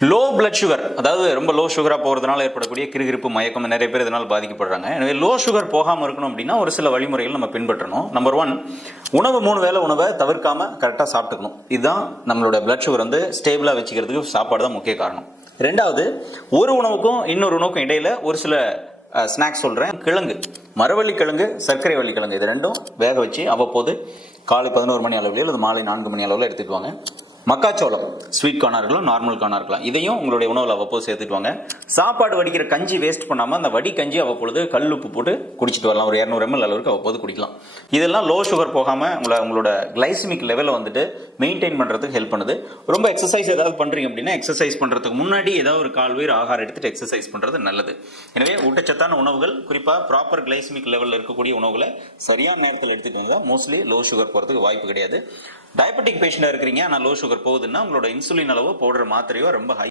Low blood sugar அதாவது ரொம்ப low சுகராக போகிறதுனால ஏற்படக்கூடிய கிருகிருப்பு மயக்கம் நிறைய பேர் இதனால் பாதிக்கப்படுறாங்க. எனவே லோ சுகர் போகாமல் இருக்கணும் அப்படின்னா ஒரு சில வழிமுறைகள் நம்ம பின்பற்றணும். நம்பர் ஒன் உணவு மூணு வேளை உணவை தவிர்க்காம கரெக்டாக சாப்பிட்டுக்கணும். இதுதான் நம்மளோட பிளட் சுகர் வந்து ஸ்டேபிளாக வச்சுக்கிறதுக்கு சாப்பாடு தான் முக்கிய காரணம். ரெண்டாவது ஒரு உணவுக்கும் இன்னொரு உணவுக்கும் இடையில ஒரு சில ஸ்நாக்ஸ் சொல்கிறேன் கிழங்கு மரவள்ளி கிழங்கு சர்க்கரை வள்ளி கிழங்கு இது ரெண்டும் வேக வச்சு அவ்வப்போது காலை பதினோரு மணி அளவுலையோ அல்லது மாலை நான்கு மணி அளவில் எடுத்துக்குவாங்க மக்காச்சோளம். ஸ்வீட் கார்னாக இருக்கலாம் நார்மல் கார்னாக இருக்கலாம். இதையும் உங்களுடைய உணவில் அவ்வப்போது சேர்த்துட்டு வாங்க. சாப்பாடு வடிக்கிற கஞ்சி வேஸ்ட் பண்ணாமல் அந்த வடி கஞ்சி அவ்வப்பொழுது கல் உப்பு போட்டு குடிச்சிட்டு வரலாம். ஒரு இரநூறு எம்எல் அளவுக்கு அவ்வப்போது குடிக்கலாம். இதெல்லாம் லோ சுகர் போகாமல் உங்களை உங்களோட கிளைசிமிக் லெவலை வந்துட்டு மெயின்டைன் பண்ணுறதுக்கு ஹெல்ப் பண்ணுது. ரொம்ப எக்ஸசைஸ் ஏதாவது பண்ணுறீங்க அப்படின்னா எக்ஸசைஸ் பண்ணுறதுக்கு முன்னாடி ஏதாவது ஒரு கால் உயிர் ஆகாரம் எடுத்துகிட்டு எக்ஸசைஸ் பண்ணுறது நல்லது. எனவே ஊட்டச்சத்தான உணவுகள் குறிப்பாக ப்ராப்பர் கிளைசிமிக் லெவலில் இருக்கக்கூடிய உணவுகளை சரியான நேரத்தில் எடுத்துகிட்டு இருந்தால் மோஸ்ட்லி லோ சுகர் போகிறதுக்கு வாய்ப்பு கிடையாது. டயபெட்டிக் பேஷண்ட்டாக இருக்கிறீங்க ஆனால் லோ சுகர் போகுதுன்னா உங்களோட இன்சுலின் அளவோ போடுற மாத்திரையோ ரொம்ப ஹை